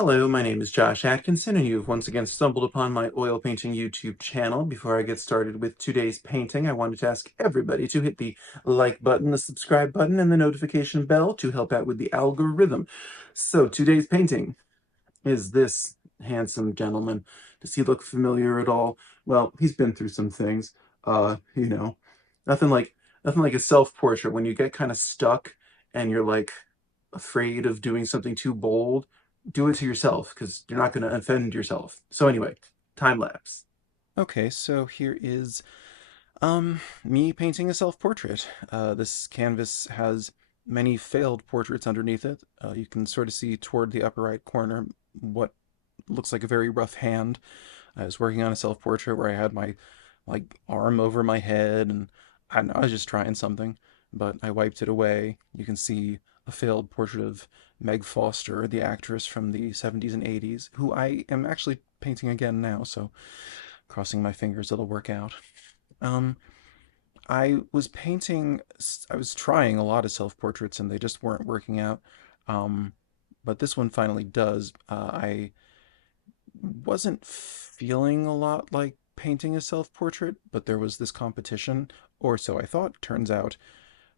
Hello, my name is Josh Atkinson, and you've once again stumbled upon my oil painting YouTube channel. Before I get started with today's painting, I wanted to ask everybody to hit the like button, the subscribe button, and the notification bell to help out with the algorithm. So today's painting is this handsome gentleman. Does he look familiar at all? Well, he's been through some things. You know, nothing like nothing like a self-portrait when you get kind of stuck and you're like afraid of doing something too bold. Do it to yourself because you're not going to offend yourself. So anyway, time lapse. Okay, so here is me painting a self-portrait. This canvas has many failed portraits underneath it. You can sort of see toward the upper right corner what looks like a very rough hand. I was working on a self-portrait where I had my arm over my head and I don't know, I was just trying something, but I wiped it away. You can see a failed portrait of Meg Foster, the actress from the 70s and 80s, who I am actually painting again now, so crossing my fingers it'll work out. Um, I was painting, I was trying a lot of self-portraits and they just weren't working out. Um, but this one finally does. I wasn't feeling a lot like painting a self-portrait, but there was this competition, or so I thought. Turns out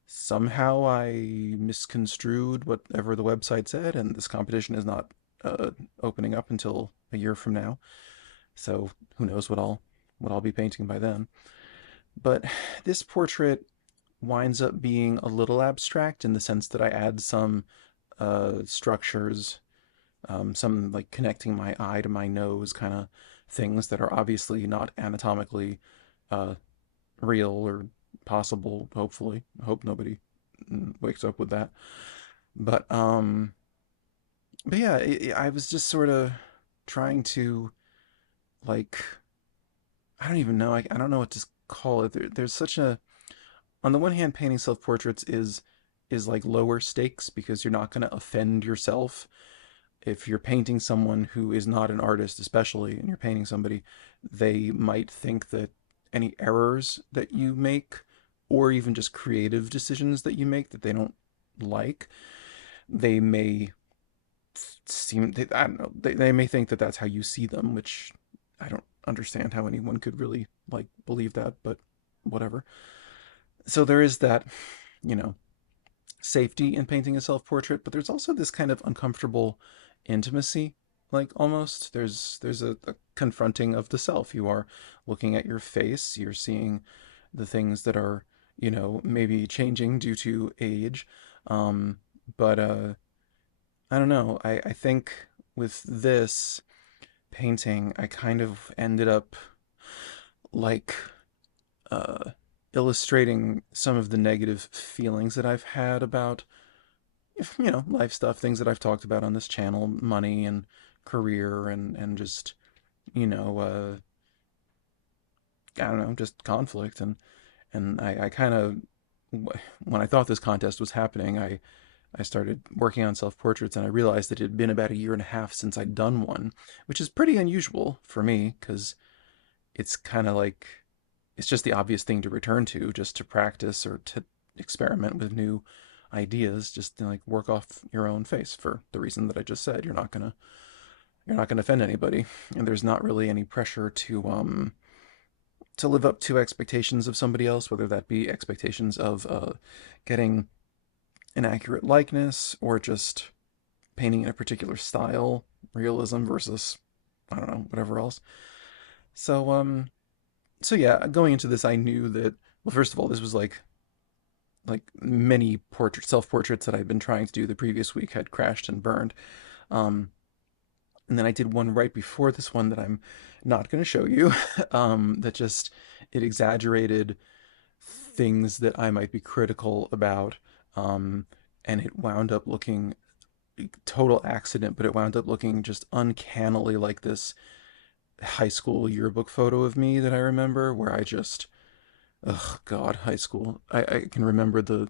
somehow I misconstrued whatever the website said, and this competition is not opening up until a year from now. So who knows what I'll be painting by then. But this portrait winds up being a little abstract in the sense that I add some structures, some like connecting my eye to my nose kind of things that are obviously not anatomically uh, real or possible. Hopefully, I hope nobody wakes up with that. But um, but yeah, I was just sort of trying to like I don't even know. I don't know what to call it. There's such a on the one hand, painting self-portraits is like lower stakes because you're not going to offend yourself. If you're painting someone who is not an artist, especially, and you're painting somebody, they might think that any errors that you make, or even just creative decisions that you make that they don't like, they may I don't know, they may think that that's how you see them, which I don't understand how anyone could really like believe that, but whatever. So there is that, you know, safety in painting a self-portrait, but there's also this kind of uncomfortable intimacy, like almost. There's a confronting of the self. You are looking at your face, you're seeing the things that are, maybe changing due to age. Um, but I don't know. I think with this painting, I kind of ended up like uh illustrating some of the negative feelings that I've had about life stuff, things that I've talked about on this channel, money and career and just, you know, uh, I don't know, just conflict. And I kind of, when I thought this contest was happening, I started working on self-portraits and I realized that it had been about a year and a half since I'd done one, which is pretty unusual for me because it's kind of like, it's just the obvious thing to return to just to practice or to experiment with new ideas, just to like work off your own face for the reason that I just said. You're not gonna offend anybody, and there's not really any pressure to live up to expectations of somebody else, whether that be expectations of getting an accurate likeness or just painting in a particular style, realism versus I don't know, whatever else. So so yeah, going into this I knew that, well, first of all, this was like many self-portraits that I'd been trying to do the previous week had crashed and burned. Um, and then I did one right before this one that I'm not going to show you. That just it exaggerated things that I might be critical about, um, and it wound up looking total accident, but it wound up looking just uncannily like this high school yearbook photo of me that I remember, where I just, oh God, high school. I can remember the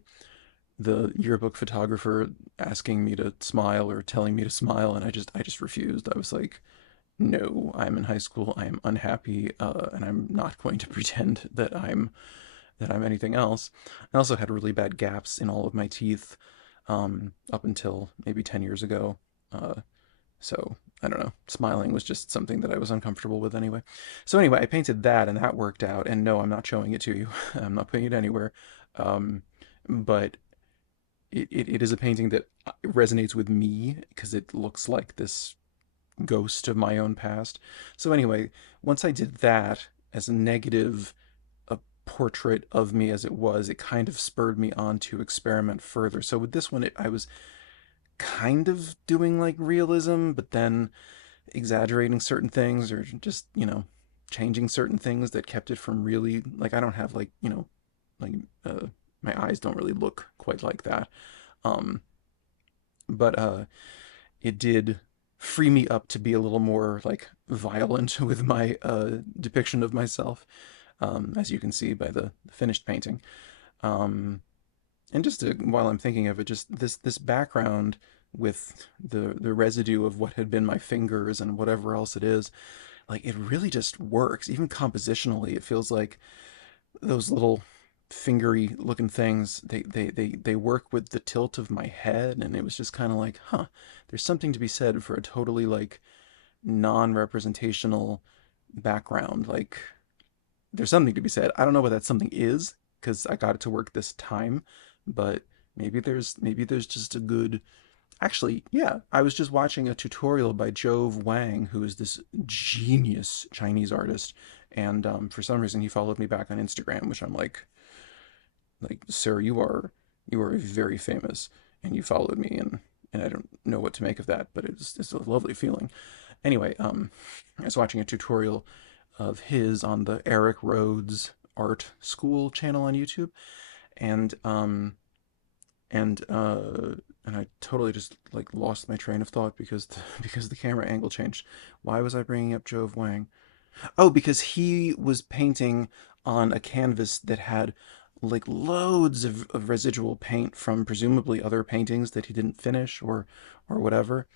yearbook photographer asking me to smile or telling me to smile, and I just refused. I was like, no, I'm in high school, I am unhappy, and I'm not going to pretend that I'm anything else. I also had really bad gaps in all of my teeth, up until maybe 10 years ago, uh, So I don't know. Smiling was just something that I was uncomfortable with anyway. So anyway, I painted that and that worked out. And no, I'm not showing it to you. I'm not putting it anywhere. Um, but it is a painting that resonates with me because it looks like this ghost of my own past. So anyway, once I did that as a negative a portrait of me as it was, it kind of spurred me on to experiment further. So with this one, I was kind of doing like realism, but then exaggerating certain things or just, changing certain things that kept it from really like I don't have like, like uh my eyes don't really look quite like that. Um but it did free me up to be a little more like violent with my depiction of myself, as you can see by the finished painting. Um and just while I'm thinking of it, just this background with the residue of what had been my fingers and whatever else it is, like it really just works. Even compositionally, it feels like those little fingery looking things they work with the tilt of my head, and it was just kind of like, huh, there's something to be said for a totally like non-representational background. Like there's something to be said. I don't know what that something is because I got it to work this time, but maybe there's just a good. Actually, yeah, I was just watching a tutorial by Jove Wang, who is this genius Chinese artist, and for some reason he followed me back on Instagram, which I'm like, sir, you are very famous, and you followed me, and I don't know what to make of that, but it's a lovely feeling. Anyway, I was watching a tutorial of his on the Eric Rhodes Art School channel on YouTube, and and uh and I totally just like lost my train of thought because because the camera angle changed. Why was I bringing up Jove Wang? Oh, because he was painting on a canvas that had like loads of residual paint from presumably other paintings that he didn't finish or whatever.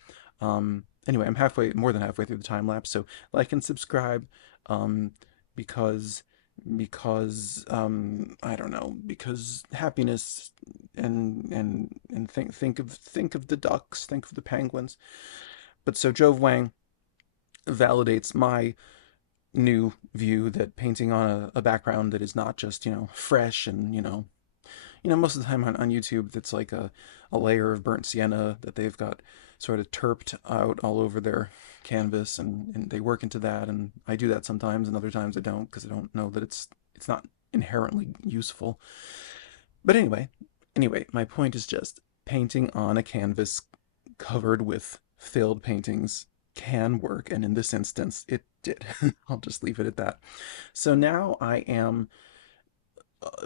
Anyway, I'm more than halfway through the time lapse, so like and subscribe, um, because I don't know, because happiness and think of the ducks, think of the penguins. But so Jove Wang validates my new view that painting on a background that is not just fresh and most of the time on YouTube that's like a layer of burnt sienna that they've got sort of terped out all over their canvas, and they work into that, and I do that sometimes and other times I don't because I don't know that it's not inherently useful. But anyway, my point is just painting on a canvas covered with failed paintings can work, and in this instance, it did. I'll just leave it at that. So now I am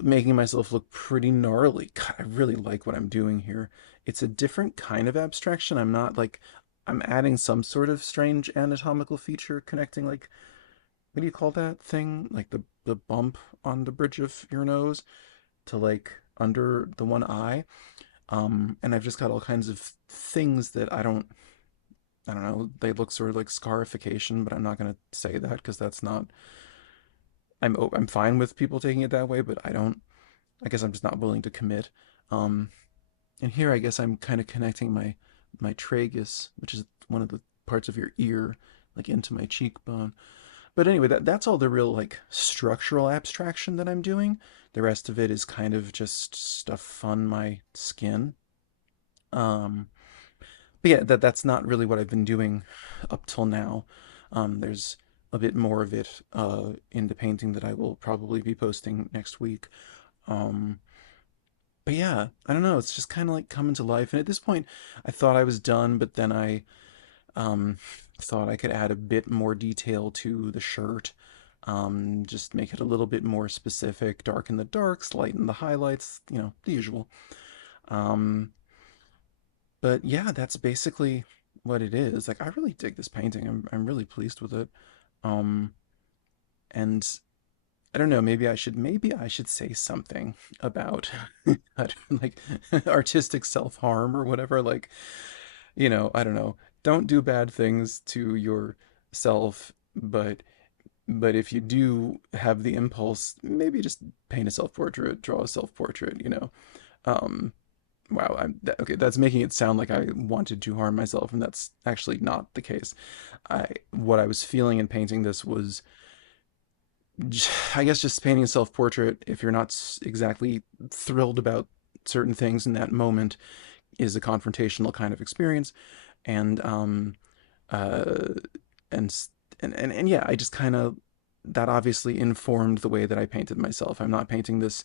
making myself look pretty gnarly. God, I really like what I'm doing here. It's a different kind of abstraction. I'm not like I'm adding some sort of strange anatomical feature connecting like what do you call that thing? Like the bump on the bridge of your nose to like under the one eye. And I've just got all kinds of things that I don't know, they look sort of like scarification, but I'm not going to say that because that's not I'm fine with people taking it that way, but I guess I'm just not willing to commit. Um and here I guess I'm kind of connecting my tragus, which is one of the parts of your ear, like into my cheekbone. But anyway, that's all the real like structural abstraction that I'm doing. The rest of it is kind of just stuff on my skin. Um but yeah, that's not really what I've been doing up till now. There's a bit more of it in the painting that I will probably be posting next week. Um, but yeah, I don't know. It's just kind of like coming to life. And at this point, I thought I was done, but then I um, thought I could add a bit more detail to the shirt. Just make it a little bit more specific, darken the darks, lighten the highlights, the usual. Um, but yeah, that's basically what it is. Like I really dig this painting. I'm really pleased with it. Um, and I don't know, maybe I should say something about like artistic self-harm or whatever. Like, I don't know. Don't do bad things to yourself, but if you do have the impulse, maybe just paint a self-portrait, draw a self-portrait. Um, Wow, okay. That's making it sound like I wanted to harm myself, and that's actually not the case. What I was feeling in painting this was, I guess, just painting a self-portrait. If you're not exactly thrilled about certain things in that moment, is a confrontational kind of experience, and uh, and and yeah, I just kind of that obviously informed the way that I painted myself. I'm not painting this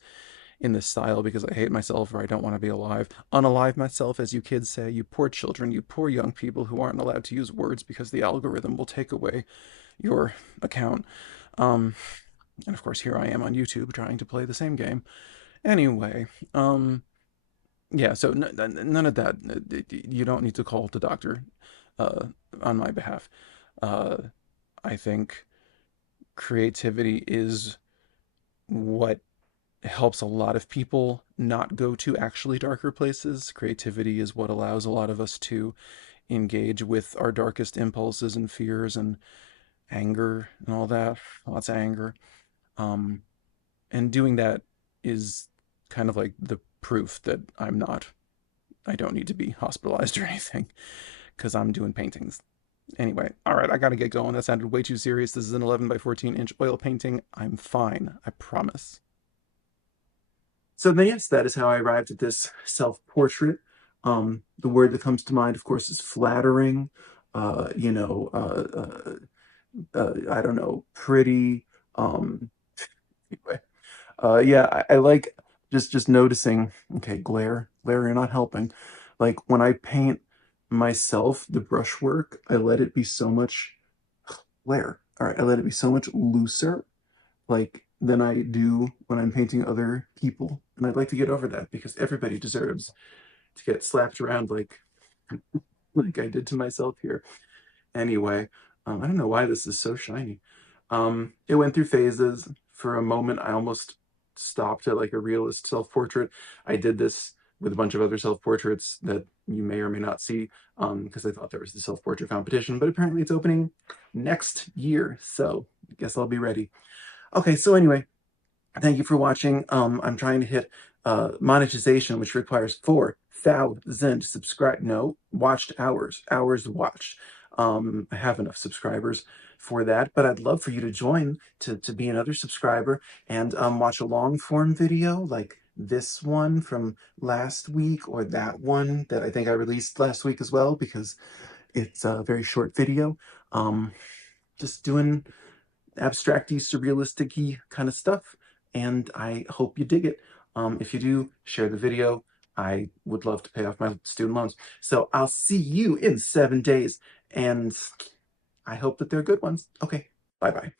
in this style because I hate myself or I don't want to be alive. Unalive myself, as you kids say, you poor children, you poor young people who aren't allowed to use words because the algorithm will take away your account. Um, and of course, here I am on YouTube trying to play the same game. Anyway, yeah, so none of that. You don't need to call the doctor uh, on my behalf. Uh, I think creativity is what helps a lot of people not go to actually darker places. Creativity is what allows a lot of us to engage with our darkest impulses and fears and anger and all that. Lots of anger. Um, and doing that is kind of like the proof that I don't need to be hospitalized or anything because I'm doing paintings. Anyway, all right, I gotta get going. That sounded way too serious. This is an 11 by 14-inch oil painting. I'm fine, I promise. So then, yes, that is how I arrived at this self-portrait. The word that comes to mind, of course, is flattering. Uh, you know, uh, I don't know, pretty. Anyway, yeah, I like just noticing. Okay, glare, you're not helping. Like when I paint myself, the brushwork, I let it be so much glare. All right, I let it be so much looser, like than I do when I'm painting other people, and I'd like to get over that because everybody deserves to get slapped around like I did to myself here. Anyway, I don't know why this is so shiny. It went through phases. For a moment, I almost stopped at like a realist self-portrait. I did this with a bunch of other self-portraits that you may or may not see, because I thought there was the self-portrait competition, but apparently it's opening next year, so I guess I'll be ready. Okay, so anyway, thank you for watching. I'm trying to hit monetization, which requires 4,000 subscribe. No, watched hours watched. I have enough subscribers for that, but I'd love for you to join to be another subscriber and watch a long form video like this one from last week or that one that I think I released last week as well because it's a very short video. Just doing abstracty, surrealistic-y kind of stuff, and I hope you dig it. If you do, share the video. I would love to pay off my student loans. So I'll see you in 7 days, and I hope that they're good ones. Okay, bye-bye.